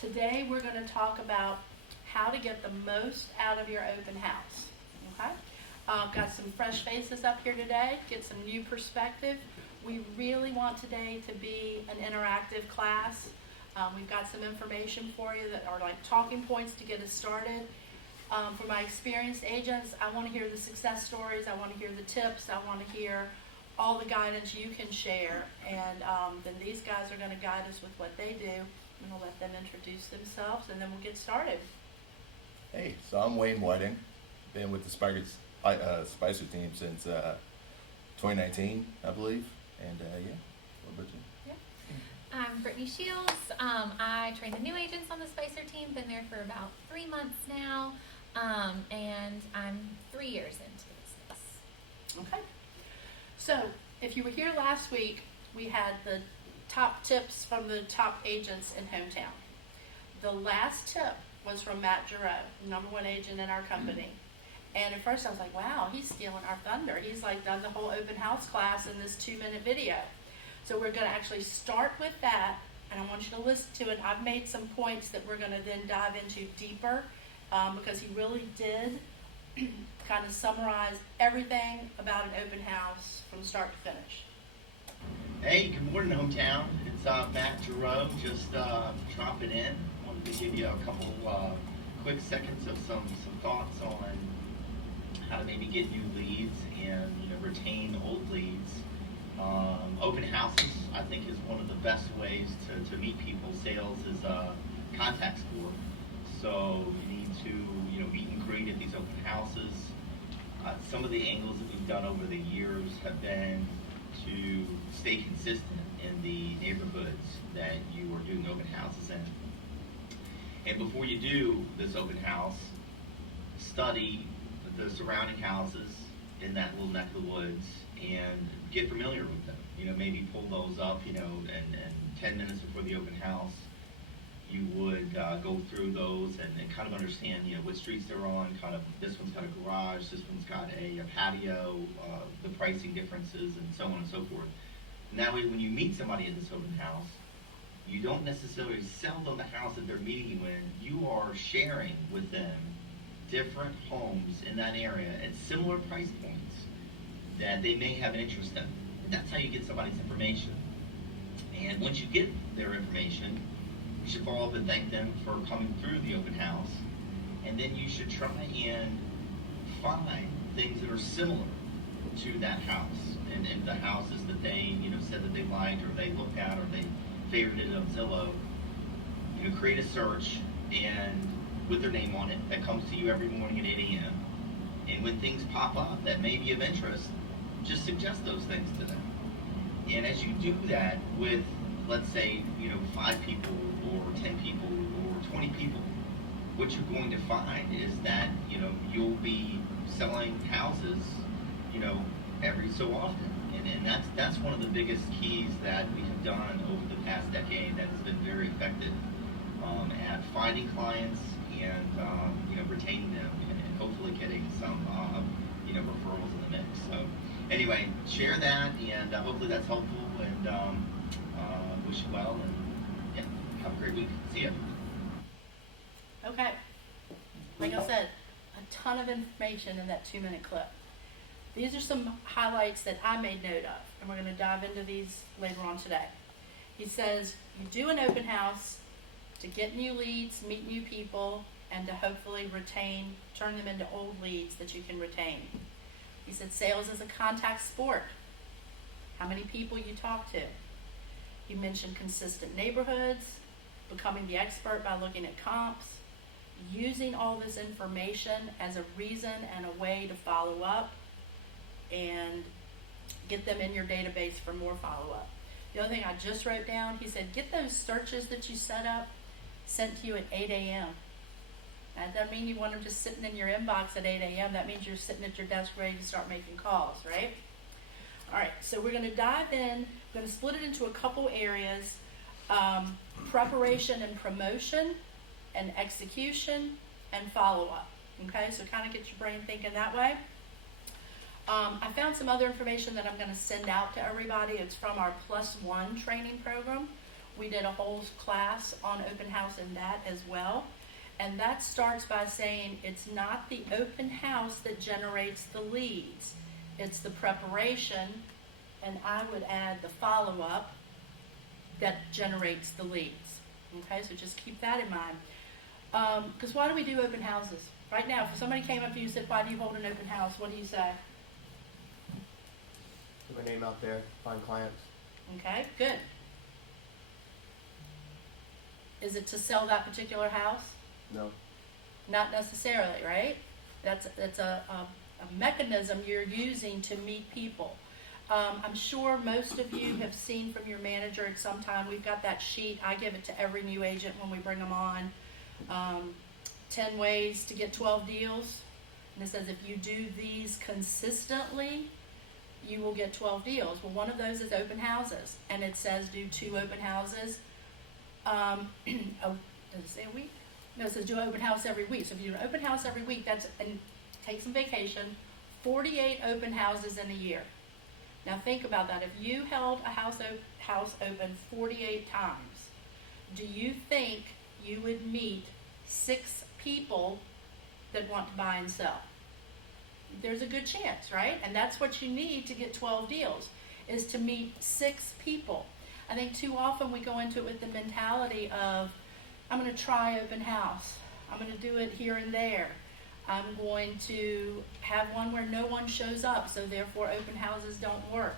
Today we're going to talk about how to get the most out of your open house. Okay? Got some fresh faces up here today, get some new perspective. We really want today to be an interactive class. We've got some information for you that are like talking points to get us started. For my experienced agents, I want to hear the success stories, I want to hear the tips, I want to hear all the guidance you can share, and then these guys are going to guide us with what they do, and we'll let them introduce themselves, and then we'll get started. Hey, so I'm Wayne Whiting. Been with the Spicer team since 2019, I believe. And yeah, what about you? I'm Brittany Shields. I train the new agents on the Spicer team. Been there for about 3 months now, and I'm 3 years into the business. Okay. So, if you were here last week, we had the top tips from the top agents in hometown. The last tip was from Matt Giroux, number one agent in our company. And at first I was like, wow, he's stealing our thunder. He's like done the whole open house class in this 2-minute video. So we're going to actually start with that, and I want you to listen to it. I've made some points that we're going to then dive into deeper because he really did kind of summarize everything about an open house from start to finish. Hey, good morning, hometown. It's Matt Giroux, just dropping in. Wanted to give you a couple quick seconds of some thoughts on how to maybe get new leads and retain old leads. Open houses, I think, is one of the best ways to meet people. Sales is a contact sport, so you need to meet and greet at these open houses. Some of the angles that we've done over the years have been to stay consistent in the neighborhoods that you are doing open houses in. And before you do this open house, study the surrounding houses in that little neck of the woods and get familiar with them. Maybe pull those up, and 10 minutes before the open house, you would go through those and kind of understand, what streets they're on, kind of this one's got a garage, this one's got a patio, the pricing differences, and so on and so forth. And that way, when you meet somebody at this open house, you don't necessarily sell them the house that they're meeting you in. You are sharing with them different homes in that area at similar price points that they may have an interest in. And that's how you get somebody's information. And once you get their information, you should follow up and thank them for coming through the open house. And then you should try and find things that are similar to that house and the houses that they said that they liked or they looked at or they favorited on Zillow. Create a search and with their name on it that comes to you every morning at 8 a.m. And when things pop up that may be of interest, just suggest those things to them. And as you do that with, let's say, 5 people or 10 people or 20 people, what you're going to find is that, you'll be selling houses, every so often. And that's one of the biggest keys that we have done over the past decade that has been very effective at finding clients and, retaining them and hopefully getting some, referrals in the mix. So anyway, share that, and hopefully that's helpful, and wish you well, and yeah, have a great week. See ya. Okay. Like I said, a ton of information in that 2-minute clip. These are some highlights that I made note of, and we're going to dive into these later on today. He says you do an open house to get new leads, meet new people, and to hopefully turn them into old leads that you can retain. He said sales is a contact sport. How many people you talk to. He mentioned consistent neighborhoods, becoming the expert by looking at comps, using all this information as a reason and a way to follow up and get them in your database for more follow-up. The other thing I just wrote down, he said get those searches that you set up sent to you at 8 a.m. That doesn't mean you want them just sitting in your inbox at 8 a.m. That means you're sitting at your desk ready to start making calls, right? All right, so we're going to dive in. We're going to split it into a couple areas. Preparation and promotion, and execution, and follow-up. Okay, so kind of get your brain thinking that way. I found some other information that I'm going to send out to everybody. It's from our +1 training program. we did a whole class on open house in that as well. And that starts by saying it's not the open house that generates the leads. It's the preparation, and I would add the follow-up that generates the leads. Okay, so just keep that in mind. Because why do we do open houses? Right now, if somebody came up to you and said, why do you hold an open house? What do you say? Put my name out there, find clients. Okay, good. Is it to sell that particular house? No. Not necessarily, right? That's a mechanism you're using to meet people. I'm sure most of you have seen from your manager at some time, we've got that sheet. I give it to every new agent when we bring them on. 10 ways to get 12 deals. And it says if you do these consistently, you will get 12 deals. Well, one of those is open houses. And it says do 2 open houses. Oh, does it say a week? No, it says do an open house every week. So if you do an open house every week, that's, and take some vacation, 48 open houses in a year. Now think about that. If you held a house open 48 times, do you think you would meet 6 people that want to buy and sell? There's a good chance, right? And that's what you need to get 12 deals, is to meet 6 people. I think too often we go into it with the mentality of, I'm going to try open house. I'm going to do it here and there. I'm going to have one where no one shows up, so therefore open houses don't work.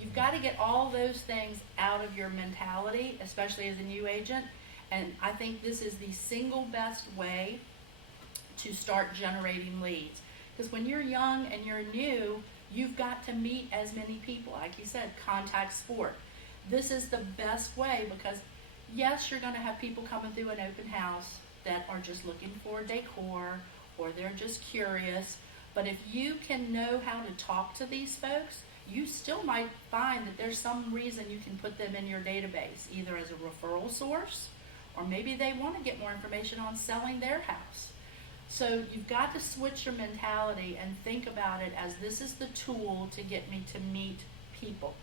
You've got to get all those things out of your mentality, especially as a new agent. And I think this is the single best way to start generating leads. Because when you're young and you're new, you've got to meet as many people. Like you said, contact sport. This is the best way because, yes, you're going to have people coming through an open house that are just looking for decor or they're just curious. But if you can know how to talk to these folks, you still might find that there's some reason you can put them in your database, either as a referral source or maybe they want to get more information on selling their house. So you've got to switch your mentality and think about it as this is the tool to get me to meet people.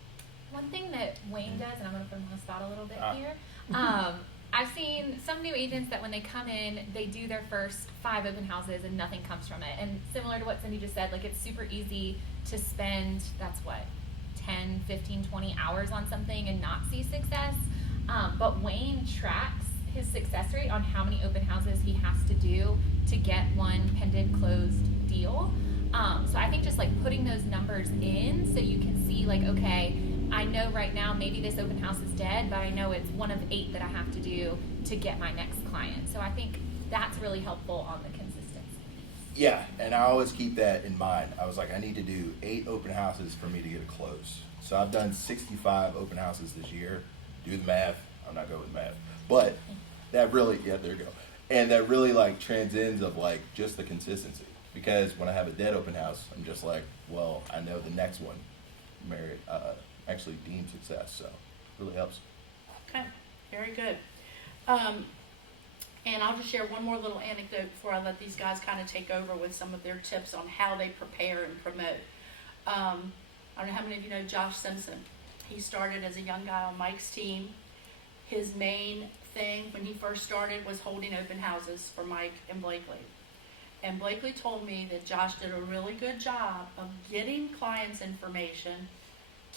One thing that Wayne does, and I'm going to put him on the spot a little bit here, I've seen some new agents that when they come in, they do their first 5 open houses and nothing comes from it. And similar to what Cindy just said, like it's super easy to spend, 10, 15, 20 hours on something and not see success. But Wayne tracks his success rate on how many open houses he has to do to get one pending closed deal. So I think just like putting those numbers in so you can see like, okay, I know right now maybe this open house is dead, but I know it's one of 8 that I have to do to get my next client. So I think that's really helpful on the consistency. Yeah, and I always keep that in mind. I was like, I need to do 8 open houses for me to get a close. So I've done 65 open houses this year. Do the math. I'm not good with math. But that really, yeah, there you go. And that really like transcends of like just the consistency. Because when I have a dead open house, I'm just like, well, I know the next one actually deemed success. So it really helps. Okay, very good. And I'll just share one more little anecdote before I let these guys kind of take over with some of their tips on how they prepare and promote. I don't know how many of you know Josh Simpson. He started as a young guy on Mike's team. His main thing when he first started was holding open houses for Mike and Blakely. And Blakely told me that Josh did a really good job of getting clients' information,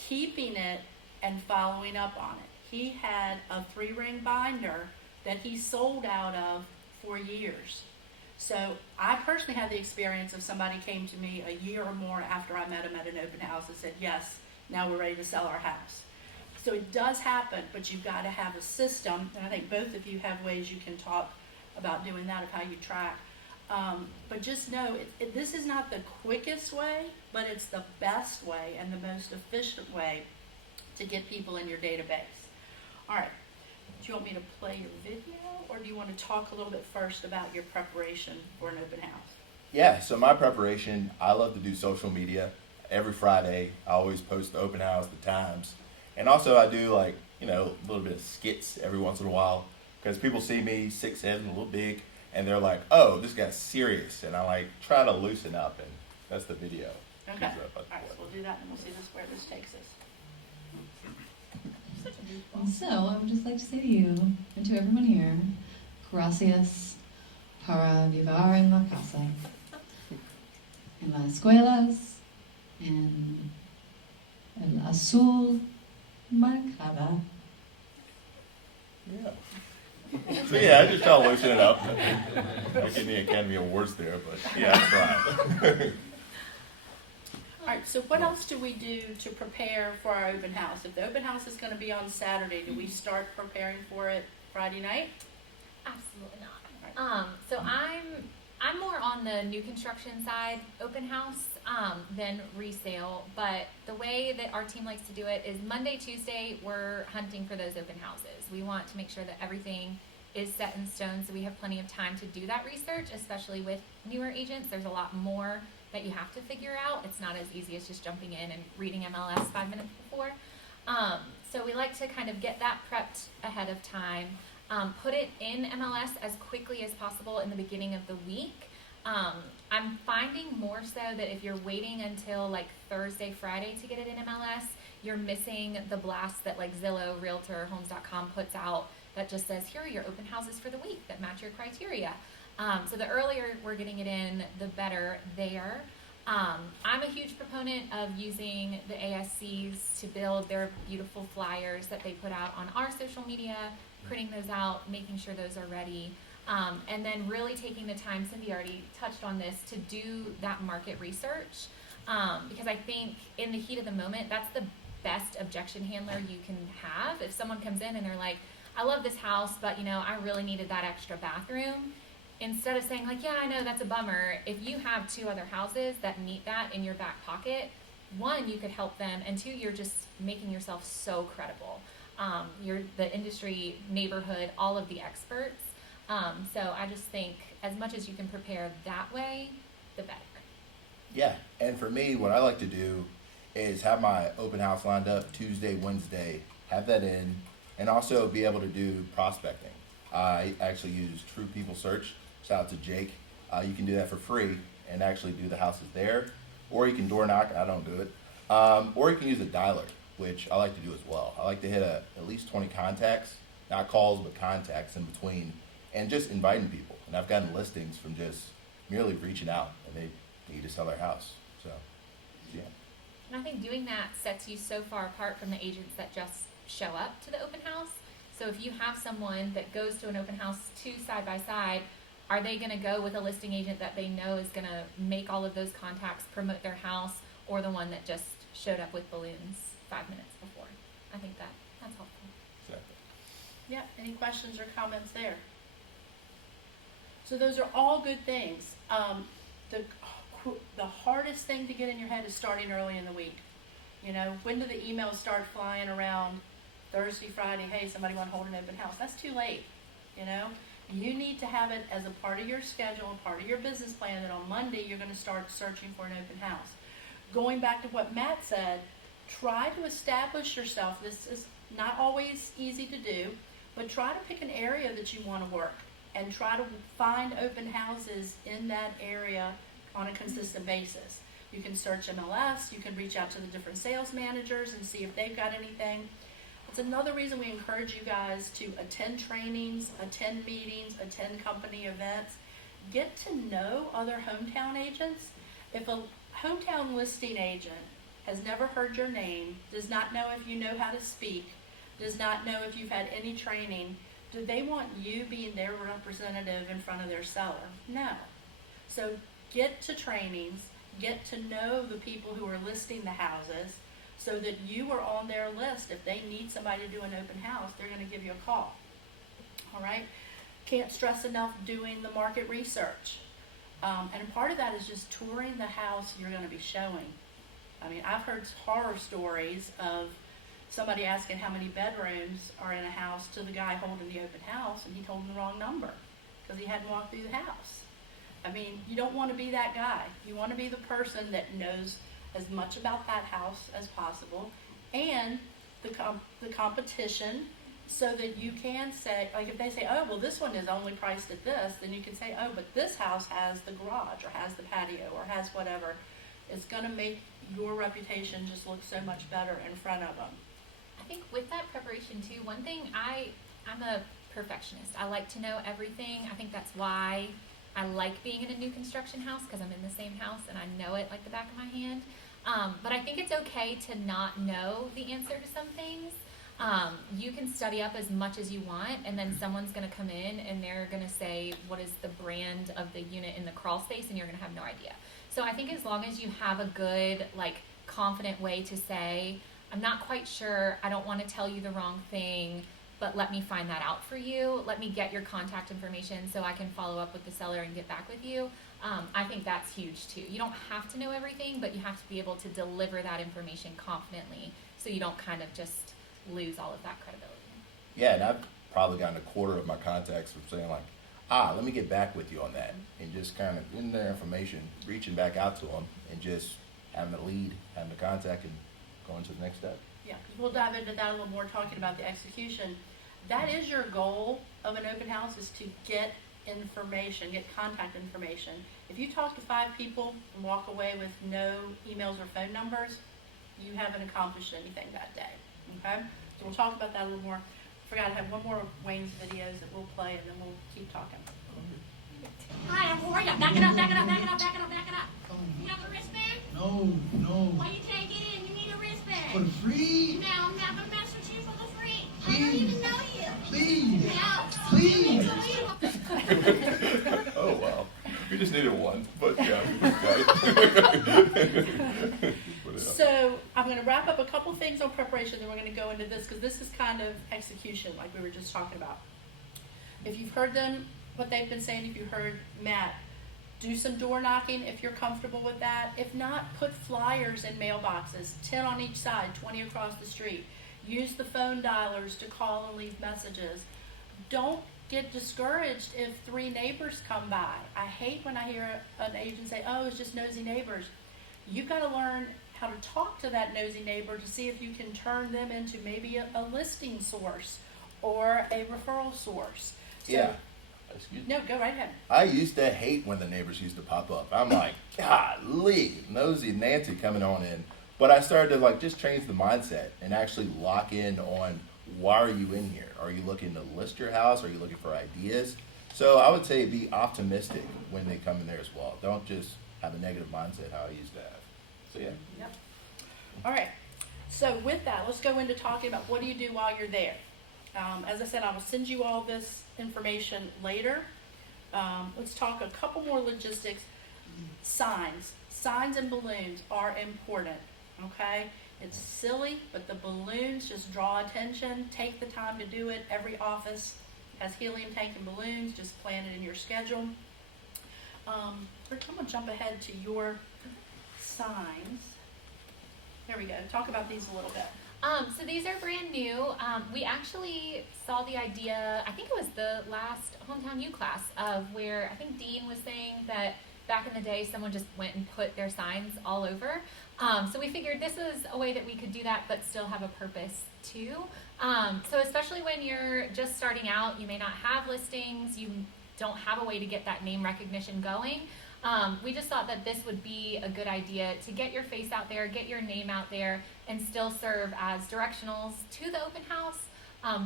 keeping it, and following up on it. He had a 3-ring binder that he sold out of for years. So I personally had the experience of somebody came to me a year or more after I met him at an open house and said, yes, now we're ready to sell our house. So it does happen, but you've got to have a system, and I think both of you have ways you can talk about doing that, of how you track. But just know, this is not the quickest way, but it's the best way and the most efficient way to get people in your database. All right, do you want me to play your video, or do you want to talk a little bit first about your preparation for an open house? Yeah, so my preparation, I love to do social media. Every Friday, I always post the open house, the times. And also I do like, a little bit of skits every once in a while. Because people see me 6'7", a little big, and they're like, oh, this guy's serious. And I like try to loosen up, and that's the video. Okay, all right, so we'll do that and we'll see where this takes us. Such a goofball. And so I would just like to say to you and to everyone here, gracias para vivir en la casa, en las escuelas, en el azul marcada. Yeah. So yeah, I just try to loosen it up. I get the Academy Awards there, but yeah, I try. All right, so what else do we do to prepare for our open house? If the open house is going to be on Saturday, do we start preparing for it Friday night? Absolutely not. So I'm more on the new construction side, open house, than resale. But the way that our team likes to do it is Monday, Tuesday, we're hunting for those open houses. We want to make sure that everything is set in stone, so we have plenty of time to do that research, especially with newer agents. There's a lot more that you have to figure out. It's not as easy as just jumping in and reading MLS 5 minutes before. So we like to kind of get that prepped ahead of time. Put it in MLS as quickly as possible in the beginning of the week. I'm finding more so that if you're waiting until like Thursday, Friday to get it in MLS, you're missing the blast that like Zillow, Realtor, Homes.com puts out that just says, here are your open houses for the week that match your criteria. So the earlier we're getting it in, the better there. I'm a huge proponent of using the ASCs to build their beautiful flyers that they put out on our social media, printing those out, making sure those are ready. And then really taking the time, Cindy already touched on this, to do that market research. Because I think in the heat of the moment, that's the best objection handler you can have. If someone comes in and they're like, I love this house, but I really needed that extra bathroom. Instead of saying like, yeah, I know that's a bummer, if you have 2 other houses that meet that in your back pocket, 1, you could help them, and 2, you're just making yourself so credible. You're the industry, neighborhood, all of the experts. So I just think as much as you can prepare that way, the better. Yeah, and for me, what I like to do is have my open house lined up Tuesday, Wednesday, have that in, and also be able to do prospecting. I actually use True People Search. Shout out to Jake. You can do that for free and actually do the houses there, or you can door knock. I don't do it. Or you can use a dialer, which I like to do as well. I like to hit at least 20 contacts, not calls, but contacts in between, and just inviting people. And I've gotten listings from just merely reaching out, and they need to sell their house. So, yeah. And I think doing that sets you so far apart from the agents that just show up to the open house. So if you have someone that goes to an open house 2 side by side, are they going to go with a listing agent that they know is going to make all of those contacts, promote their house, or the one that just showed up with balloons 5 minutes before? I think that's helpful. Exactly. Yeah, any questions or comments there? So those are all good things. The hardest thing to get in your head is starting early in the week. When do the emails start flying around? Thursday, Friday, hey, somebody want to hold an open house. That's too late. You need to have it as a part of your schedule, a part of your business plan, that on Monday you're going to start searching for an open house. Going back to what Matt said, try to establish yourself. This is not always easy to do, but try to pick an area that you want to work and try to find open houses in that area on a consistent basis. You can search MLS, you can reach out to the different sales managers and see if they've got anything. It's another reason we encourage you guys to attend trainings, attend meetings, attend company events. Get to know other hometown agents. If a hometown listing agent has never heard your name, does not know if you know how to speak, does not know if you've had any training, do they want you being their representative in front of their seller? No. So get to trainings, get to know the people who are listing the houses, so that you are on their list. If they need somebody to do an open house, they're going to give you a call. All right? Can't stress enough doing the market research. And part of that is just touring the house you're going to be showing. I mean, I've heard horror stories of somebody asking how many bedrooms are in a house to the guy holding the open house, and he told them the wrong number because he hadn't walked through the house. I mean, you don't want to be that guy. You want to be the person that knows as much about that house as possible, and the competition, so that you can say, like if they say, oh, well, this one is only priced at this, then you can say, oh, but this house has the garage or has the patio or has whatever. It's going to make your reputation just look so much better in front of them. I think with that preparation too, one thing I'm a perfectionist. I like to know everything. I think that's why I like being in a new construction house, because I'm in the same house and I know it like the back of my hand. But I think it's okay to not know the answer to some things. You can study up as much as you want, and then someone's going to come in and they're going to say, what is the brand of the unit in the crawl space, and you're going to have no idea. So I think as long as you have a good, like, confident way to say, I'm not quite sure, I don't want to tell you the wrong thing, but let me find that out for you. Let me get your contact information so I can follow up with the seller and get back with you. I think that's huge too. You don't have to know everything, but you have to be able to deliver that information confidently so you don't kind of just lose all of that credibility. Yeah, and I've probably gotten a quarter of my contacts from saying like, let me get back with you on that, and just kind of in their information, reaching back out to them and just having the lead, having the contact, and going to the next step. Yeah, 'cause we'll dive into that a little more, talking about the execution. That is your goal of an open house, is to get information, get contact information. If you talk to 5 people and walk away with no emails or phone numbers, you haven't accomplished anything that day, okay? So we'll talk about that a little more. Forgot I have one more of Wayne's videos that we'll play, and then we'll keep talking. Hi, how are you? Back it up, back it up, back it up, back it up, back it up. You have a wristband? No. Why you take it in? You need a wristband. For the free? No, I'm not gonna mess with you for the free. I don't even know you. Please. No. Please. Oh wow, we just needed one, but yeah. So I'm going to wrap up a couple things on preparation, then we're going to go into this, because this is kind of execution, like we were just talking about. If you've heard them, what they've been saying, if you heard Matt, do some door knocking if you're comfortable with that. If not, put flyers in mailboxes, 10 on each side, 20 across the street. Use the phone dialers to call and leave messages. Don't get discouraged if 3 neighbors come by. I hate when I hear an agent say, oh, it's just nosy neighbors. You've got to learn how to talk to that nosy neighbor to see if you can turn them into maybe a listing source or a referral source. So, Yeah. Excuse me. No, go right ahead. I used to hate when the neighbors used to pop up. I'm like, golly, nosy Nancy coming on in. But I started to like just change the mindset and actually lock in on, why are you in here? Are you looking to list your house? Are you looking for ideas? So I would say be optimistic when they come in there as well. Don't just have a negative mindset how I used to have. So yeah. Yep. All right. So with that, let's go into talking about what do you do while you're there. As I said, I will send you all this information later. Let's talk a couple more logistics. Signs and balloons are important, okay? It's silly, but the balloons just draw attention. Take the time to do it. Every office has helium tank and balloons. Just plan it in your schedule. Rick, I'm going to jump ahead to your signs. There we go. Talk about these a little bit. So these are brand new. We actually saw the idea, I think it was the last Hometown U class, of where I think Dean was saying that back in the day someone just went and put their signs all over. So we figured this was a way that we could do that but still have a purpose too. So especially when you're just starting out, you may not have listings, you don't have a way to get that name recognition going. We just thought that this would be a good idea to get your face out there, get your name out there, and still serve as directionals to the open house,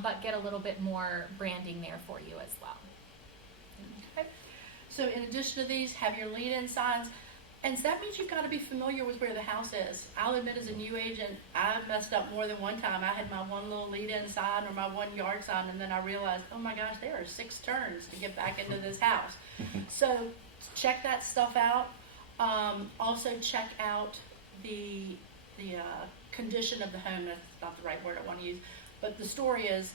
but get a little bit more branding there for you as well. Okay. So in addition to these, have your lead-in signs. And so that means you've got to be familiar with where the house is. I'll admit, as a new agent, I messed up more than one time. I had my one little lead-in sign or my 1 yard sign, and then I realized, oh my gosh, there are 6 turns to get back into this house. So check that stuff out. Also check out the condition of the home. That's not the right word I want to use. But the story is,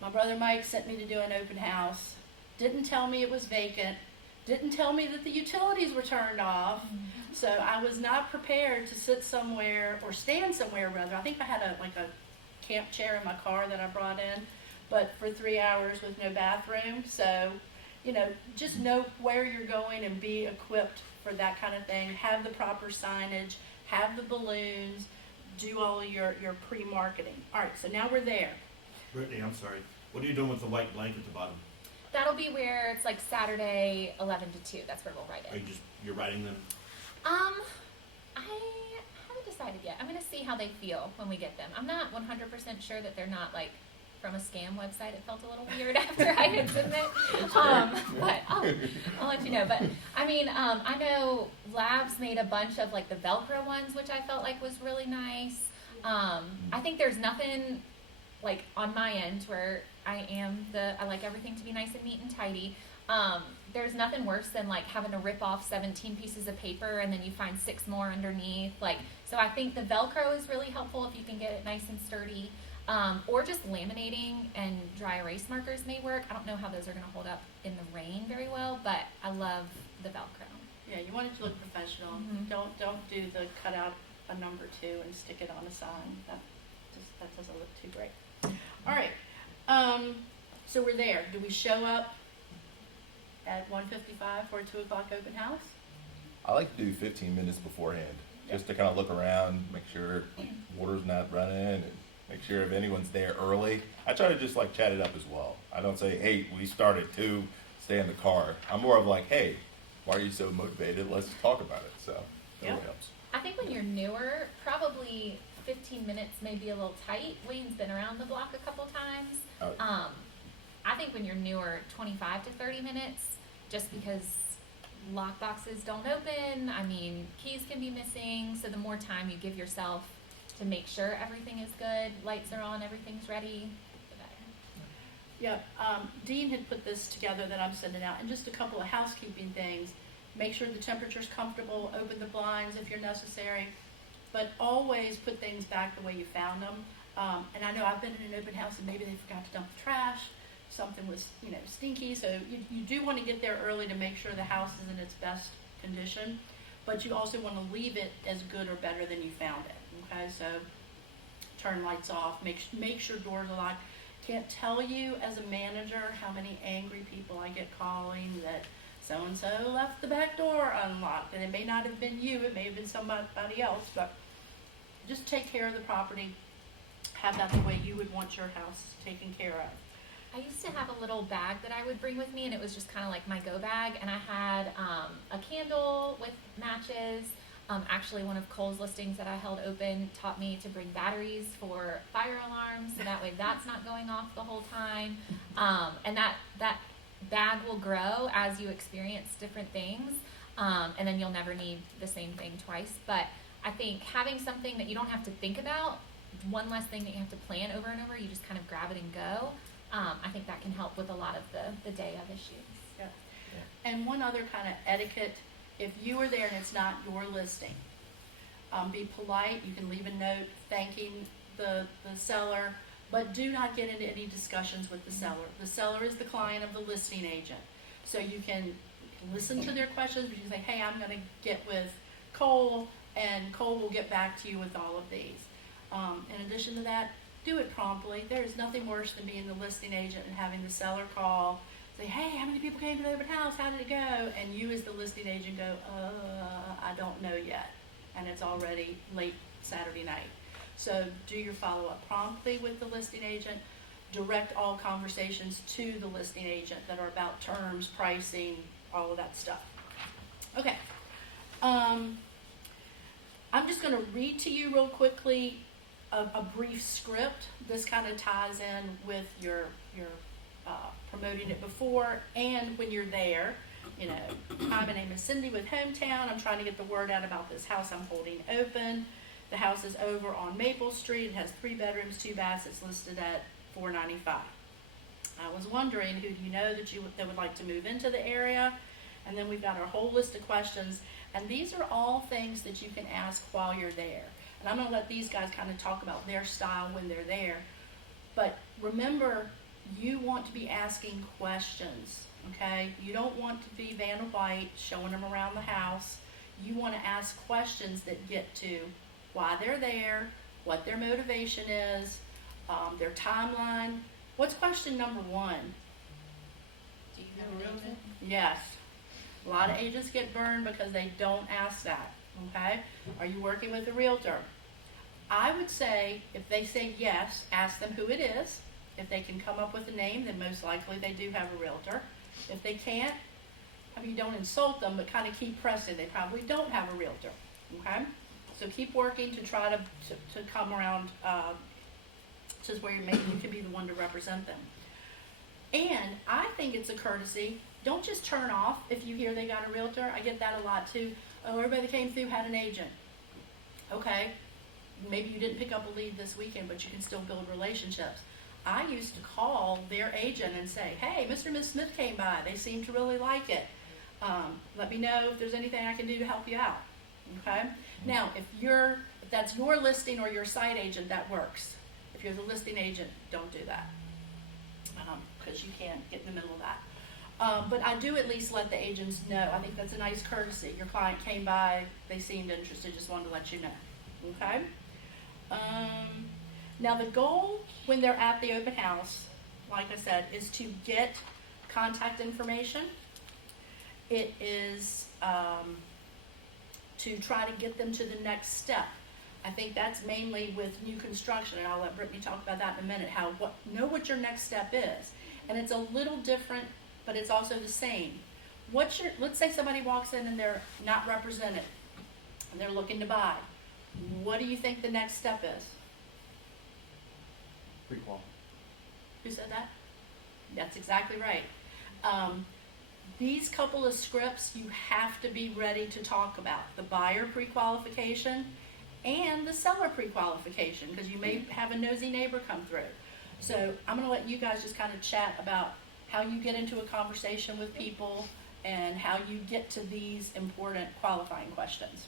my brother Mike sent me to do an open house. Didn't tell me it was vacant. Didn't tell me that the utilities were turned off. Mm-hmm. So I was not prepared to sit somewhere, or stand somewhere rather. I think I had a camp chair in my car that I brought in, but for 3 hours with no bathroom. So, just know where you're going and be equipped for that kind of thing. Have the proper signage, have the balloons, do all of your pre-marketing. All right, so now we're there. Brittany, I'm sorry. What are you doing with the white blank at the bottom? That'll be where it's like Saturday 11 to 2. That's where we'll write Are it. you're writing them? I haven't decided decided yet. I'm gonna see how they feel when we get them. I'm not 100% sure that they're not like from a scam website. It felt a little weird after I hit submit. But I'll let you know. But I mean, I know Labs made a bunch of like the Velcro ones, which I felt like was really nice. I think there's nothing like on my end where I like everything to be nice and neat and tidy. There's nothing worse than like having to rip off 17 pieces of paper and then you find 6 more underneath. Like, so I think the Velcro is really helpful if you can get it nice and sturdy. Or just laminating and dry erase markers may work. I don't know how those are going to hold up in the rain very well, but I love the Velcro. Yeah, you want it to look professional. Mhm. Don't do the cut out a number 2 and stick it on a sign. That doesn't look too great. All right. So we're there. Do we show up at 1:55 for a 2 o'clock open house? I like to do 15 minutes beforehand, just to kind of look around, make sure water's not running, and make sure if anyone's there early. I try to just like chat it up as well. I don't say, hey, we start at 2, stay in the car. I'm more of like, hey, why are you so motivated? Let's talk about it. So that really helps. I think when you're newer, probably 15 minutes may be a little tight. Wayne's been around the block a couple times. Oh. I think when you're newer, 25 to 30 minutes, just because lock boxes don't open. I mean, keys can be missing. So the more time you give yourself to make sure everything is good, lights are on, everything's ready, the better. Yep. Dean had put this together that I'm sending out, and just a couple of housekeeping things. Make sure the temperature's comfortable, open the blinds if you're necessary, but always put things back the way you found them. And I know I've been in an open house and maybe they forgot to dump the trash, something was, stinky, so you do want to get there early to make sure the house is in its best condition, but you also want to leave it as good or better than you found it. Okay, so turn lights off, make sure doors are locked. Can't tell you as a manager how many angry people I get calling that so-and-so left the back door unlocked, and it may not have been you, it may have been somebody else, but just take care of the property, have that the way you would want your house taken care of. I used to have a little bag that I would bring with me, and it was just kind of like my go bag, and I had a candle with matches. Actually, one of Cole's listings that I held open taught me to bring batteries for fire alarms, so that way that's not going off the whole time. And that bag will grow as you experience different things, and then you'll never need the same thing twice. But I think having something that you don't have to think about, one less thing that you have to plan over and over, you just kind of grab it and go. I think that can help with a lot of the day of issues. Yeah. And one other kind of etiquette, if you are there and it's not your listing, be polite. You can leave a note thanking the seller, but do not get into any discussions with the seller. The seller is the client of the listing agent. So you can listen to their questions, but you can say, hey, I'm going to get with Cole, and Cole will get back to you with all of these. In addition to that, do it promptly. There is nothing worse than being the listing agent and having the seller call, say, hey, how many people came to the open house? How did it go? And you as the listing agent go, I don't know yet. And it's already late Saturday night. So do your follow-up promptly with the listing agent. Direct all conversations to the listing agent that are about terms, pricing, all of that stuff. Okay. I'm just going to read to you real quickly a brief script. This kind of ties in with your promoting it before and when you're there. Hi, my name is Cindy with Hometown. I'm trying to get the word out about this house I'm holding open. The house is over on Maple Street. It has 3 bedrooms, 2 baths. It's listed at $495. I was wondering, who do you know that would like to move into the area? And then we've got our whole list of questions. And these are all things that you can ask while you're there. And I'm going to let these guys kind of talk about their style when they're there. But remember, you want to be asking questions, okay? You don't want to be Vanna White showing them around the house. You want to ask questions that get to why they're there, what their motivation is, their timeline. What's question number 1? Do you have an agent? Yes. A lot of agents get burned because they don't ask that, okay? Are you working with a realtor? I would say, if they say yes, ask them who it is. If they can come up with a name, then most likely they do have a realtor. If they can't, don't insult them, but kind of keep pressing. They probably don't have a realtor, okay? So keep working to try to come around to where maybe you can be the one to represent them. And I think it's a courtesy. Don't just turn off if you hear they got a realtor. I get that a lot too. Oh, everybody that came through had an agent. Okay, maybe you didn't pick up a lead this weekend, but you can still build relationships. I used to call their agent and say, hey, Mr. and Ms. Smith came by. They seem to really like it. Let me know if there's anything I can do to help you out. Okay? Now, if that's your listing or your site agent, that works. If you're the listing agent, don't do that. Because you can't get in the middle of that. But I do at least let the agents know. I think that's a nice courtesy. Your client came by, they seemed interested, just wanted to let you know. Okay? Now the goal when they're at the open house, like I said, is to get contact information. It is to try to get them to the next step. I think that's mainly with new construction, and I'll let Brittany talk about that in a minute, know what your next step is. And it's a little different, but it's also the same. Let's say somebody walks in and they're not represented, and they're looking to buy. What do you think the next step is? Pre-qual. Who said that? That's exactly right. These couple of scripts you have to be ready to talk about. The buyer pre-qualification and the seller pre-qualification, because you may have a nosy neighbor come through. So I'm going to let you guys just kind of chat about how you get into a conversation with people and how you get to these important qualifying questions.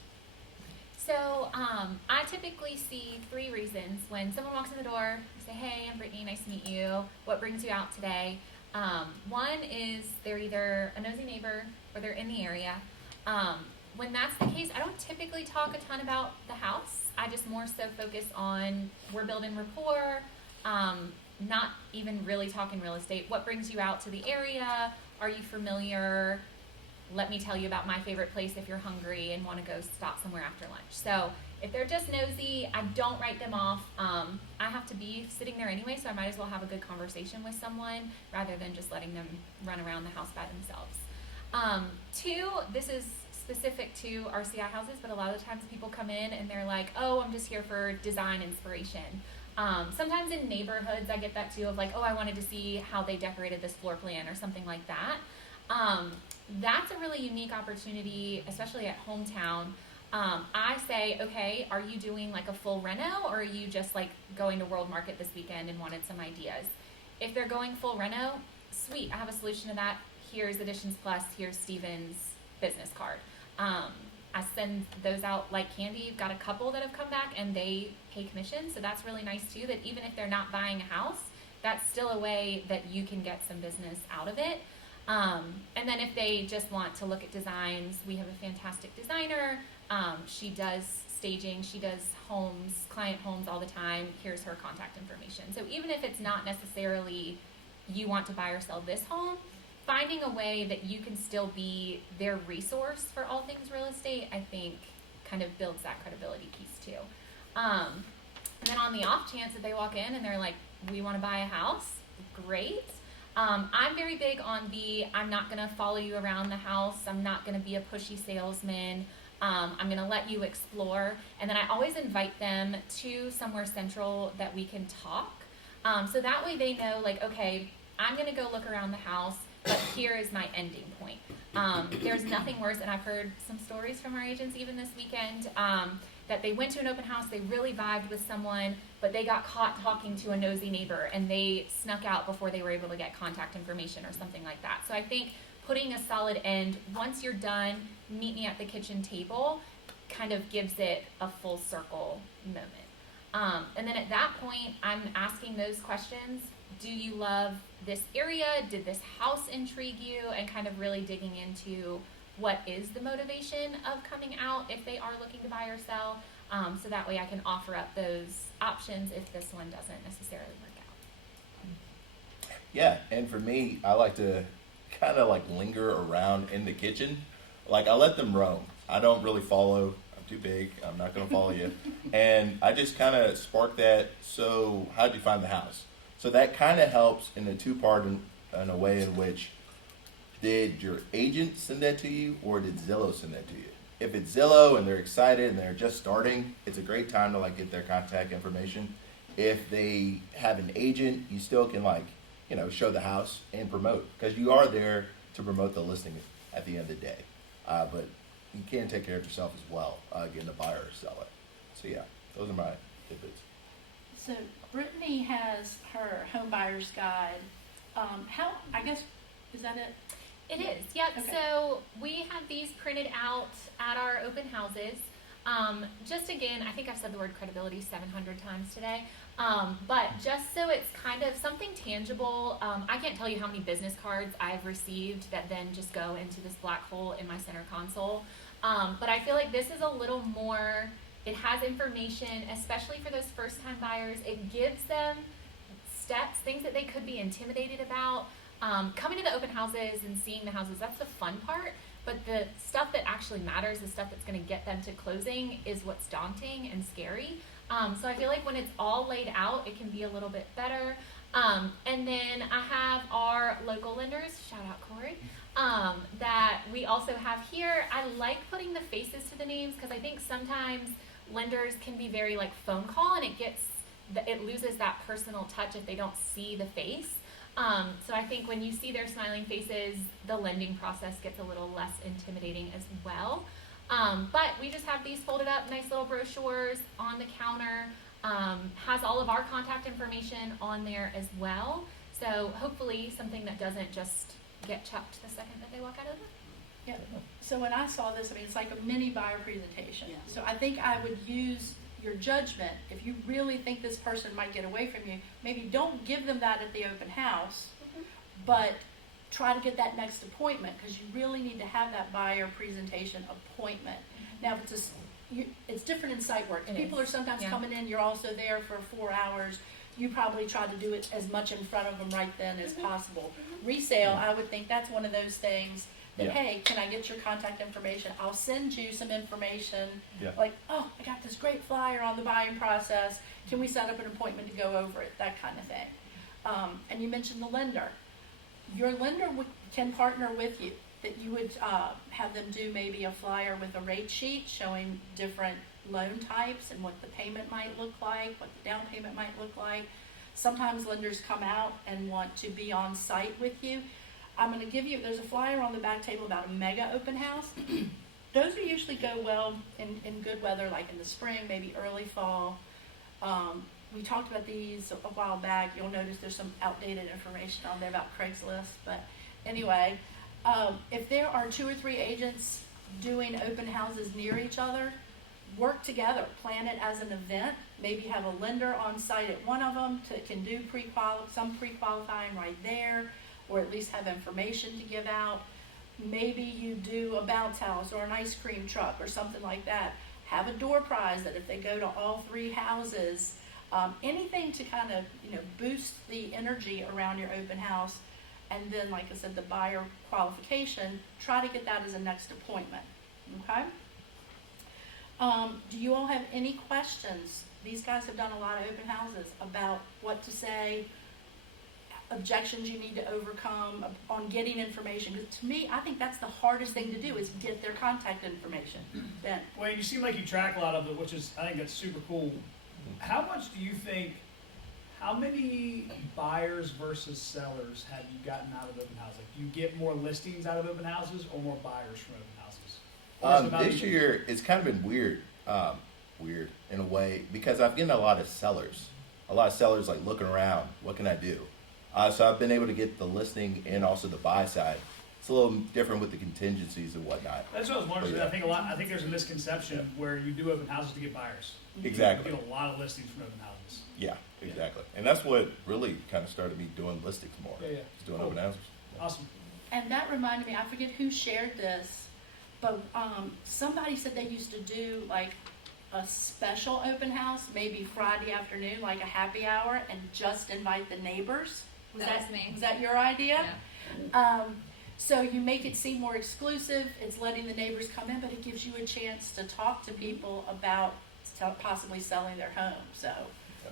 So I typically see 3 reasons when someone walks in the door. I say, hey, I'm Brittany, nice to meet you. What brings you out today? One is they're either a nosy neighbor or they're in the area. When that's the case, I don't typically talk a ton about the house. I just more so focus on we're building rapport, not even really talking real estate. What brings you out to the area? Are you familiar? Let me tell you about my favorite place if you're hungry and want to go stop somewhere after lunch. So if they're just nosy, I don't write them off. I have to be sitting there anyway, so I might as well have a good conversation with someone rather than just letting them run around the house by themselves. 2, this is specific to RCI houses, but a lot of times people come in and they're like, oh, I'm just here for design inspiration. Sometimes in neighborhoods I get that too of like, oh, I wanted to see how they decorated this floor plan or something like that. That's a really unique opportunity, especially at Hometown. I say, okay, are you doing like a full reno, or are you just like going to World Market this weekend and wanted some ideas? If they're going full reno, sweet, I have a solution to that. Here's Additions Plus, here's Steven's business card. I send those out like candy. Got a couple that have come back and they pay commission, so that's really nice too, that even if they're not buying a house, that's still a way that you can get some business out of it. And then if they just want to look at designs, we have a fantastic designer. She does staging, she does homes, client homes all the time. Here's her contact information. So even if it's not necessarily you want to buy or sell this home, finding a way that you can still be their resource for all things real estate, I think kind of builds that credibility piece too. And then on the off chance that they walk in and they're like, we want to buy a house, great. I'm very big on I'm not going to follow you around the house. I'm not going to be a pushy salesman. I'm going to let you explore. And then I always invite them to somewhere central that we can talk. So that way they know, like, okay, I'm going to go look around the house, but here is my ending point. There's nothing worse, and I've heard some stories from our agents even this weekend, that they went to an open house, they really vibed with someone, but they got caught talking to a nosy neighbor and they snuck out before they were able to get contact information or something like that. So I think putting a solid end, once you're done, meet me at the kitchen table, kind of gives it a full circle moment. And then at that point, I'm asking those questions. Do you love this area? Did this house intrigue you? And kind of really digging into what is the motivation of coming out if they are looking to buy or sell. So that way I can offer up those options if this one doesn't necessarily work out. Yeah, and for me, I like to kind of like linger around in the kitchen. Like I let them roam. I don't really follow. I'm too big. I'm not going to follow you. And I just kind of spark that. So how'd you find the house? So that kind of helps in a 2-part in a way in which, did your agent send that to you or did Zillow send that to you? if it's Zillow and they're excited and they're just starting, it's a great time to like get their contact information. If they have an agent, you still can like, show the house and promote, because you are there to promote the listing at the end of the day. But you can take care of yourself as well, getting a buyer or seller. So yeah, those are my tidbits. So Brittany has her home buyer's guide. I guess, is that it? It is, yep. Okay. So we have these printed out at our open houses. Just again, I think I've said the word credibility 700 times today. But just so it's kind of something tangible, I can't tell you how many business cards I've received that then just go into this black hole in my center console. But I feel like this is a little more, it has information, especially for those first time buyers. It gives them steps, things that they could be intimidated about. Coming to the open houses and seeing the houses, that's the fun part. But the stuff that actually matters, the stuff that's going to get them to closing, is what's daunting and scary. So I feel like when it's all laid out, it can be a little bit better. And then I have our local lenders, shout out Corey, that we also have here. I like putting the faces to the names because I think sometimes lenders can be very like phone call, and it loses that personal touch if they don't see the face. So I think when you see their smiling faces, the lending process gets a little less intimidating as well. But we just have these folded up, nice little brochures on the counter. Has all of our contact information on there as well. So hopefully something that doesn't just get chucked the second that they walk out of the door. Yeah. So when I saw this, it's like a mini buyer presentation. So I think I would use your judgment. If you really think this person might get away from you, maybe don't give them that at the open house, but try to get that next appointment, because you really need to have that buyer presentation appointment. Now, if it's different in site work. People are sometimes coming in, you're also there for 4 hours. You probably try to do it as much in front of them right then as possible. Resale, I would think that's one of those things that, hey, can I get your contact information? I'll send you some information. Like, oh, I got this great flyer on the buying process. Can we set up an appointment to go over it? That kind of thing. And you mentioned the lender. Your lender can partner with you. That you would have them do maybe a flyer with a rate sheet showing different loan types and what the payment might look like, what the down payment might look like. Sometimes lenders come out and want to be on site with you. I'm going to give you, there's a flyer on the back table about a mega open house. Those will usually go well in good weather, like in the spring, maybe early fall. We talked about these a while back. You'll notice there's some outdated information on there about Craigslist. But anyway, if there are 2 or 3 agents doing open houses near each other, work together, plan it as an event. Maybe have a lender on site at one of them can do some pre-qualifying right there, or at least have information to give out. Maybe you do a bounce house or an ice cream truck or something like that. Have a door prize that if they go to all 3 houses, anything to kind of boost the energy around your open house. And then, like I said, the buyer qualification, try to get that as a next appointment. Okay? Do you all have any questions? These guys have done a lot of open houses about what to say, objections you need to overcome on getting information. Because to me, I think that's the hardest thing to do is get their contact information. Ben? Well, you seem like you track a lot of it, which is, I think that's super cool. How much do you think, how many buyers versus sellers have you gotten out of open houses? Like, do you get more listings out of open houses or more buyers from open houses? This year, it's kind of been weird in a way, because I've gotten a lot of sellers like looking around, what can I do? So I've been able to get the listing and also the buy side. It's a little different with the contingencies and whatnot. That's what I was wondering. But yeah. I think there's a misconception where you do open houses to get buyers. Exactly. You get a lot of listings from open houses. Yeah, exactly. And that's what really kind of started me doing listings more. Yeah. Just doing Cool. open houses. Awesome. And that reminded me, I forget who shared this, but somebody said they used to do like a special open house, maybe Friday afternoon, like a happy hour, and just invite the neighbors. That was me. Was that your idea? Yeah. So you make it seem more exclusive. It's letting the neighbors come in, but it gives you a chance to talk to people about possibly selling their home. So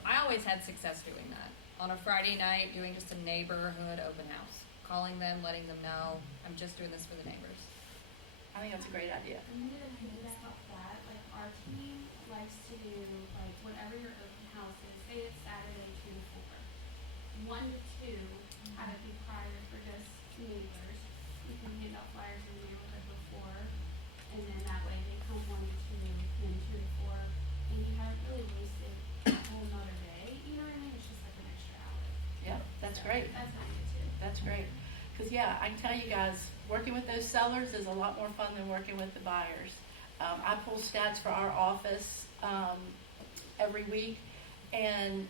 I always had success doing that. On a Friday night, doing just a neighborhood open house. Calling them, letting them know, I'm just doing this for the neighbors. I think that's a great idea. And you didn't know that about that. Like our team likes to do like whenever your open house is, say it's Saturday 2 to 4. 1 to 2 had to be prior for just neighbors. You can hand out flyers in the neighborhood before, and then that way they come 1 to 2, then 2 to 4, and you haven't really wasted a whole nother day. You know what I mean? It's just like an extra hour. Yeah, that's So great. That's nice too. That's great. Because, yeah, I can tell you guys, working with those sellers is a lot more fun than working with the buyers. I pull stats for our office every week, and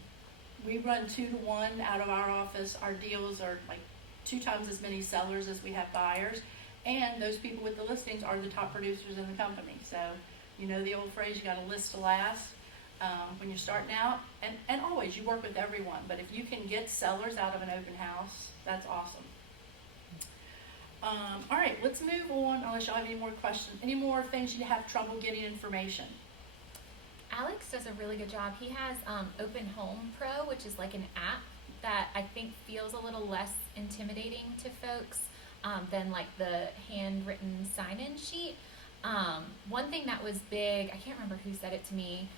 we run 2 to 1 out of our office. Our deals are like 2 times as many sellers as we have buyers, and those people with the listings are the top producers in the company. So, you know the old phrase, you got a list to last. When you're starting out, and always, you work with everyone, but if you can get sellers out of an open house, that's awesome. All right, let's move on, unless y'all have any more questions. Any more things you have trouble getting information? Alex does a really good job. He has Open Home Pro, which is like an app that I think feels a little less intimidating to folks than like the handwritten sign-in sheet. One thing that was big, I can't remember who said it to me,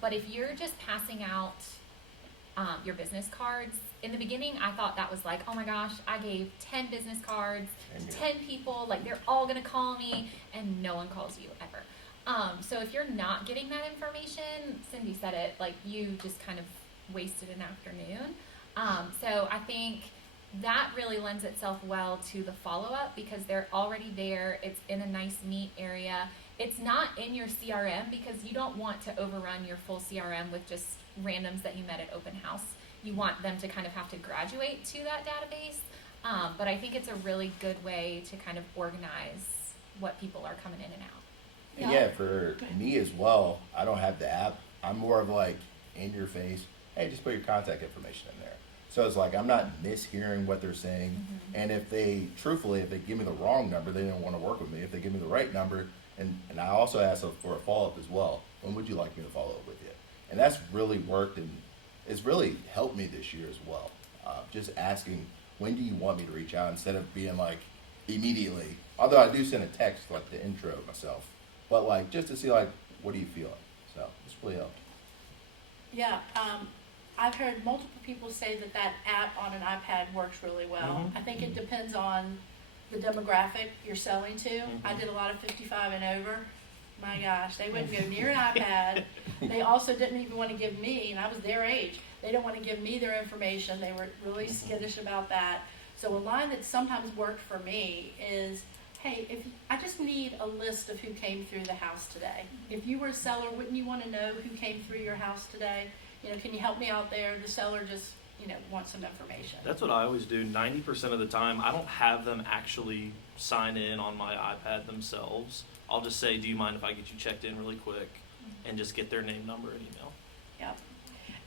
but if you're just passing out your business cards, in the beginning I thought that was like, oh my gosh, I gave 10 business cards, 10 people, like they're all gonna call me, and no one calls you ever. So if you're not getting that information, Cindy said it, like you just kind of wasted an afternoon. So I think that really lends itself well to the follow-up because they're already there. It's in a nice, neat area. It's not in your CRM because you don't want to overrun your full CRM with just randoms that you met at open house. You want them to kind of have to graduate to that database. But I think it's a really good way to kind of organize what people are coming in and out. And yeah, for me as well, I don't have the app. I'm more of like in your face, hey, just put your contact information in there. So it's like I'm not mishearing what they're saying. Mm-hmm. And if they, truthfully, if they give me the wrong number, they don't want to work with me. If they give me the right number, and I also ask for a follow-up as well, when would you like me to follow up with you? And that's really worked, and it's really helped me this year as well. Just asking, when do you want me to reach out, instead of being like immediately. Although I do send a text, like the intro myself. But like just to see like, what are you feeling? So it's really helped. Yeah, I've heard multiple people say that app on an iPad works really well. Mm-hmm. I think it depends on the demographic you're selling to. Mm-hmm. I did a lot of 55 and over. My gosh, they wouldn't go near an iPad. They also didn't even want to give me, and I was their age, they didn't want to give me their information. They were really skittish about that. So a line that sometimes worked for me is, hey, if I just need a list of who came through the house today. If you were a seller, wouldn't you want to know who came through your house today? You know, can you help me out there? The seller just, wants some information. That's what I always do. 90% of the time, I don't have them actually sign in on my iPad themselves. I'll just say, do you mind if I get you checked in really quick, and just get their name, number, and email. Yep.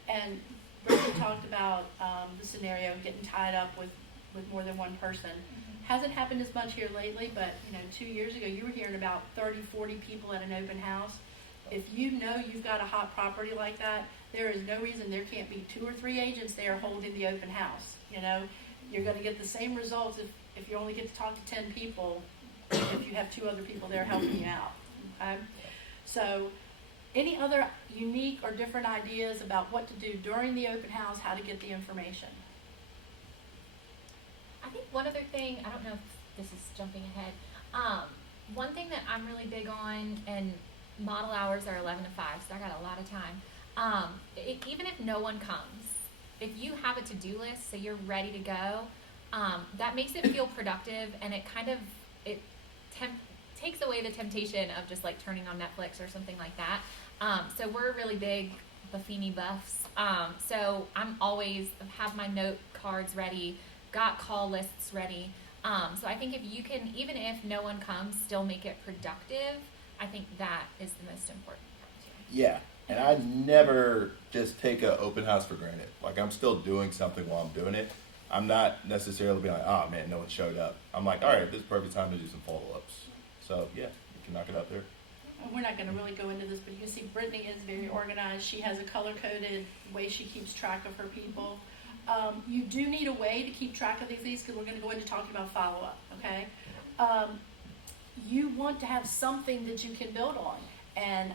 And Brittany talked about the scenario of getting tied up with more than one person. Mm-hmm. Hasn't happened as much here lately, but 2 years ago you were hearing about 30, 40 people at an open house. If you know you've got a hot property like that, there is no reason there can't be 2 or 3 agents there holding the open house. You're going to get the same results if you only get to talk to 10 people if you have 2 other people there helping you out. Okay? So any other unique or different ideas about what to do during the open house, how to get the information? I think one other thing, I don't know if this is jumping ahead, one thing that I'm really big on, and model hours are 11 to 5, so I got a lot of time. Even if no one comes, if you have a to-do list so you're ready to go, that makes it feel productive, and it kind of takes away the temptation of just like turning on Netflix or something like that. So we're really big Buffini buffs. So I'm always have my note cards ready, got call lists ready. So I think if you can, even if no one comes, still make it productive, I think that is the most important part too. Yeah, and I never just take an open house for granted. Like I'm still doing something while I'm doing it. I'm not necessarily being like, oh man, no one showed up. I'm like, all right, this is the perfect time to do some follow-ups. So yeah, you can knock it out there. We're not going to really go into this, but you can see Brittany is very organized. She has a color-coded way she keeps track of her people. You do need a way to keep track of these because we're going to go into talking about follow-up, okay? you want to have something that you can build on. And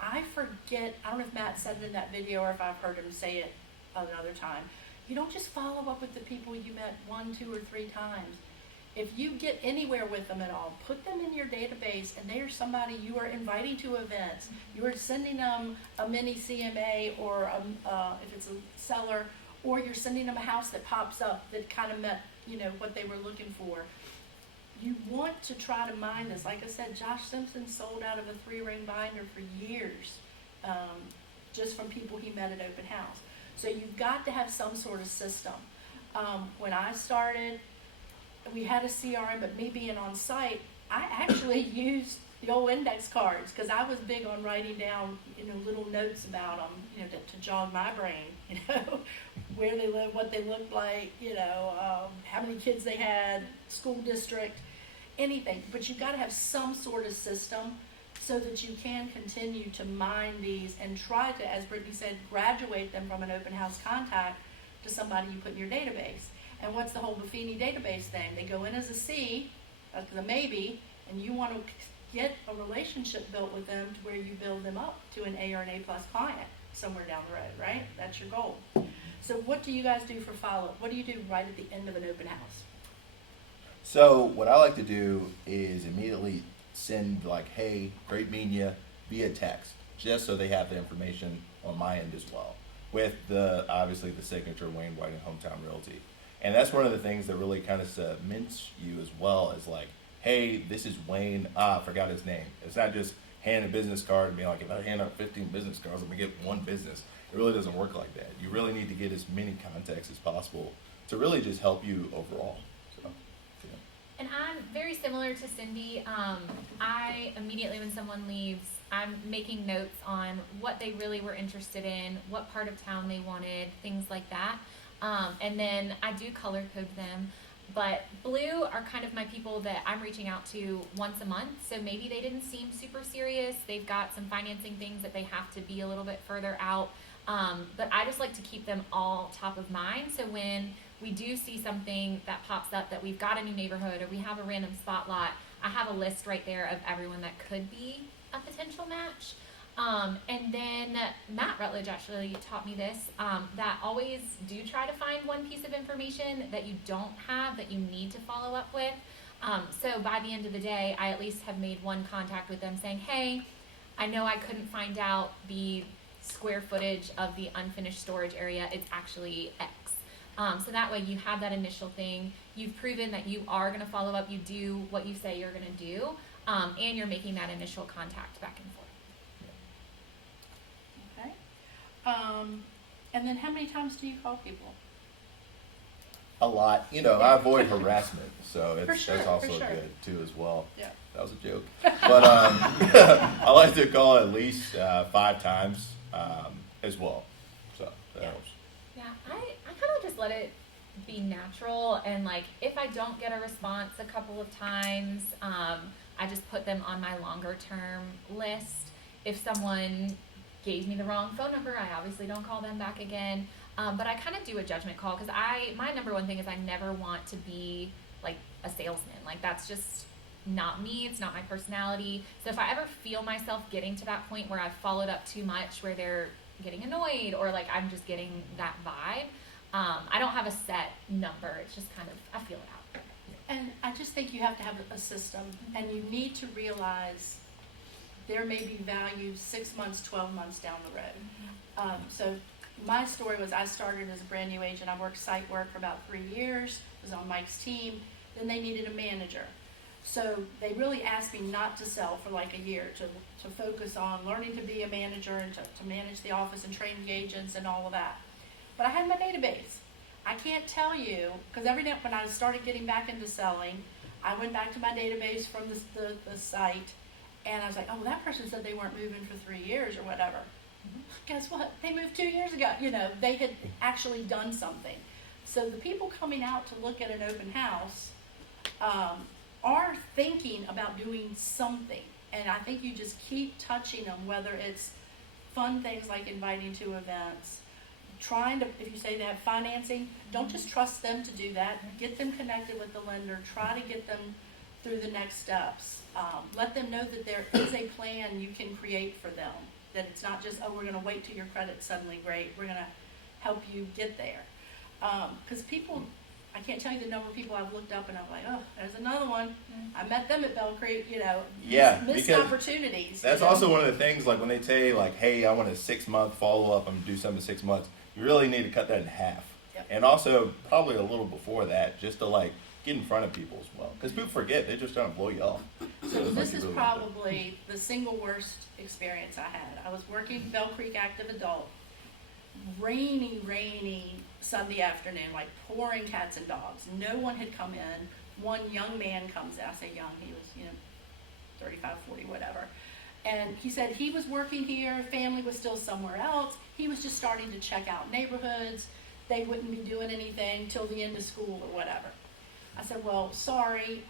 I forget, I don't know if Matt said it in that video or if I've heard him say it another time. You don't just follow up with the people you met 1, 2, or 3 times. If you get anywhere with them at all, put them in your database, and they are somebody you are inviting to events. You are sending them a mini CMA, or if it's a seller, or you're sending them a house that pops up that kind of met, what they were looking for. You want to try to mine this. Like I said, Josh Simpson sold out of a 3-ring binder for years, just from people he met at open house. So you've got to have some sort of system. When I started, we had a CRM, but me being on site, I actually used the old index cards because I was big on writing down, little notes about them, to jog my brain, where they live, what they looked like, how many kids they had, school district, anything. But you've got to have some sort of system so that you can continue to mine these and try to, as Brittany said, graduate them from an open house contact to somebody you put in your database. And what's the whole Buffini database thing? They go in as a C, as a maybe, and you want to get a relationship built with them to where you build them up to an A or an A+ client somewhere down the road, right? That's your goal. So what do you guys do for follow-up? What do you do right at the end of an open house? So what I like to do is immediately send hey, great meeting you, via text, just so they have the information on my end as well, with obviously the signature Wayne White and Hometown Realty. And that's one of the things that really kind of cements you as well, is hey, this is Wayne, I forgot his name. It's not just hand a business card and be if I hand out 15 business cards, I'm gonna get one business. It really doesn't work like that. You really need to get as many contacts as possible to really just help you overall. So, yeah. And I'm very similar to Cindy. I immediately, when someone leaves, I'm making notes on what they really were interested in, what part of town they wanted, things like that. And then I do color code them. But blue are kind of my people that I'm reaching out to once a month. So maybe they didn't seem super serious. They've got some financing things that they have to be a little bit further out. But I just like to keep them all top of mind. So when we do see something that pops up, that we've got a new neighborhood or we have a random spot lot, I have a list right there of everyone that could be a potential match. And then Matt Rutledge actually taught me this, that always do try to find one piece of information that you don't have that you need to follow up with. So by the end of the day, I at least have made one contact with them saying, hey, I know I couldn't find out the square footage of the unfinished storage area. It's actually X. So that way you have that initial thing. You've proven that you are going to follow up. You do what you say you're going to do. And you're making that initial contact back and forth. And then how many times do you call people? A lot. I avoid harassment, so Sure, that's also for sure. good too as well. Yeah. That was a joke. But I like to call at least 5 times as well. So that helps. Yeah, I kind of just let it be natural, and if I don't get a response a couple of times, I just put them on my longer term list. If someone gave me the wrong phone number, I obviously don't call them back again. But I kind of do a judgment call because my number one thing is I never want to be a salesman. That's just not me. It's not my personality. So if I ever feel myself getting to that point where I've followed up too much, where they're getting annoyed or I'm just getting that vibe, I don't have a set number. It's just kind of, I feel it out. And I just think you have to have a system, and you need to realize there may be value 6 months, 12 months down the road. So my story was I started as a brand new agent. I worked site work for about 3 years, was on Mike's team. Then they needed a manager. So they really asked me not to sell for a year, to focus on learning to be a manager and to manage the office and train the agents and all of that. But I had my database. I can't tell you, because every day when I started getting back into selling, I went back to my database from the site, and I was like, oh, that person said they weren't moving for 3 years or whatever. Guess what? They moved 2 years ago. They had actually done something. So the people coming out to look at an open house are thinking about doing something. And I think you just keep touching them, whether it's fun things like inviting to events, trying to, if you say they have financing, don't just trust them to do that. Get them connected with the lender. Try to get them through the next steps. Let them know that there is a plan you can create for them, that it's not just, oh, we're going to wait till your credit's suddenly great. We're going to help you get there. Because people, I can't tell you the number of people I've looked up and I'm like, oh, there's another one. I met them at Bell Creek, you know, Yeah, missed because opportunities. That's you know? also one of the things, like when they say, like, hey, I want a 6-month follow-up, I'm going to do something in 6 months, you really need to cut that in half. Yep. And also, probably a little before that, just to, like, get in front of people as well. Because people forget, they're just trying to blow you off. So it's this like is you really want probably the single worst experience I had. I was working Bell Creek Active Adult, rainy Sunday afternoon, like pouring cats and dogs. No one had come in. One young man comes in. I say young, he was, 35, 40, whatever. And he said he was working here, family was still somewhere else. He was just starting to check out neighborhoods. They wouldn't be doing anything till the end of school or whatever. I said, well, sorry,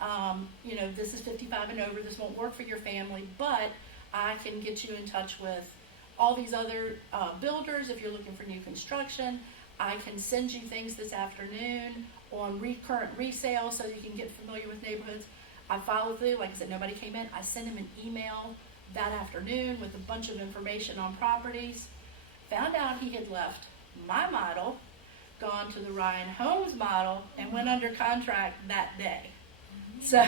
this is 55 and over. This won't work for your family, but I can get you in touch with all these other builders if you're looking for new construction. I can send you things this afternoon on current resale so you can get familiar with neighborhoods. I followed through. Like I said, nobody came in. I sent him an email that afternoon with a bunch of information on properties. Found out he had left my model, gone to the Ryan Holmes model, and went under contract that day. So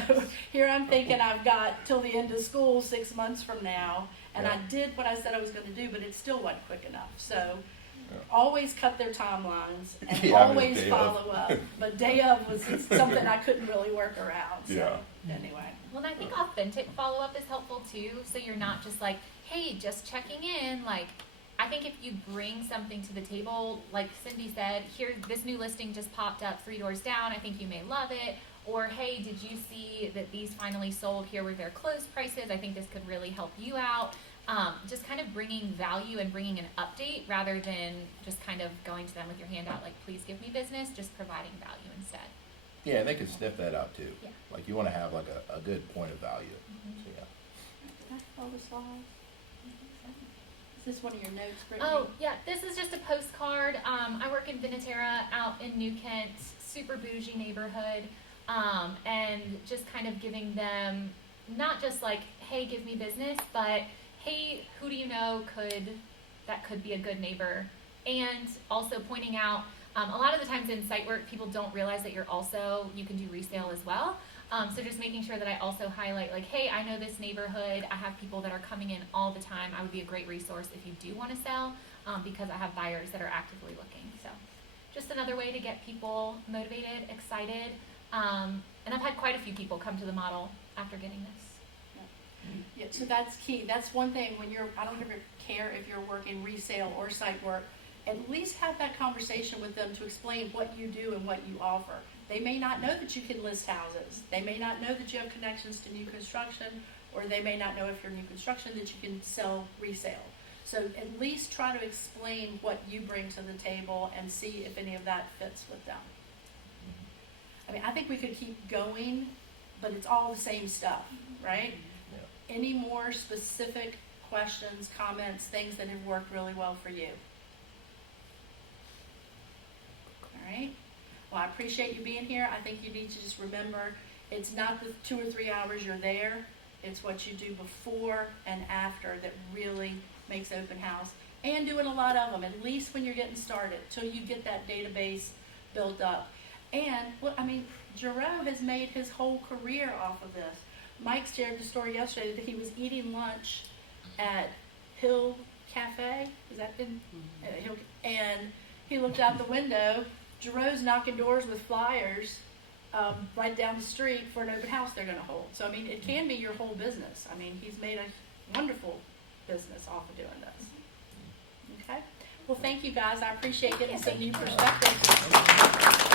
here I'm thinking I've got till the end of school 6 months from now, and I did what I said I was going to do, but it still wasn't quick enough. So always cut their timelines and always follow up. But day of was something I couldn't really work around. So anyway. Well, and I think authentic follow-up is helpful too, so you're not just like, hey, just checking in. Like, I think if you bring something to the table, like Cindy said, here, this new listing just popped up 3 doors down, I think you may love it. Or, hey, did you see that these finally sold? Here were their closed prices. I think this could really help you out. Just kind of bringing value and bringing an update rather than just kind of going to them with your hand out like, please give me business, just providing value instead. Yeah, and they can sniff that out too. Yeah. Like you want to have like a good point of value. Mm-hmm. So, yeah. Can I follow the slides? Is this one of your notes, Brittany? Oh, yeah, this is just a postcard. I work in Vinatera out in New Kent, super bougie neighborhood, and just kind of giving them not just like, hey, give me business, but hey, who do you know that could be a good neighbor? And also pointing out, a lot of the times in site work, people don't realize that you can do resale as well. So just making sure that I also highlight like, hey, I know this neighborhood. I have people that are coming in all the time. I would be a great resource if you do want to sell because I have buyers that are actively looking. So just another way to get people motivated, excited. And I've had quite a few people come to the model after getting this. Yeah, so that's key. That's one thing when I don't ever care if you're working resale or site work, at least have that conversation with them to explain what you do and what you offer. They may not know that you can list houses. They may not know that you have connections to new construction, or they may not know if you're new construction that you can sell resale. So at least try to explain what you bring to the table and see if any of that fits with them. I mean, I think we could keep going, but it's all the same stuff, right? Yeah. Any more specific questions, comments, things that have worked really well for you? All right. Well, I appreciate you being here. I think you need to just remember it's not the 2 or 3 hours you're there. It's what you do before and after that really makes open house. And doing a lot of them, at least when you're getting started, till you get that database built up. And, well, I mean, Jerome has made his whole career off of this. Mike shared the story yesterday that he was eating lunch at Hill Cafe. Is that in Hill? And he looked out the window. Jerome's knocking doors with flyers right down the street for an open house they're going to hold. So, I mean, it can be your whole business. I mean, he's made a wonderful business off of doing this. Okay? Well, thank you guys. I appreciate getting some new perspectives.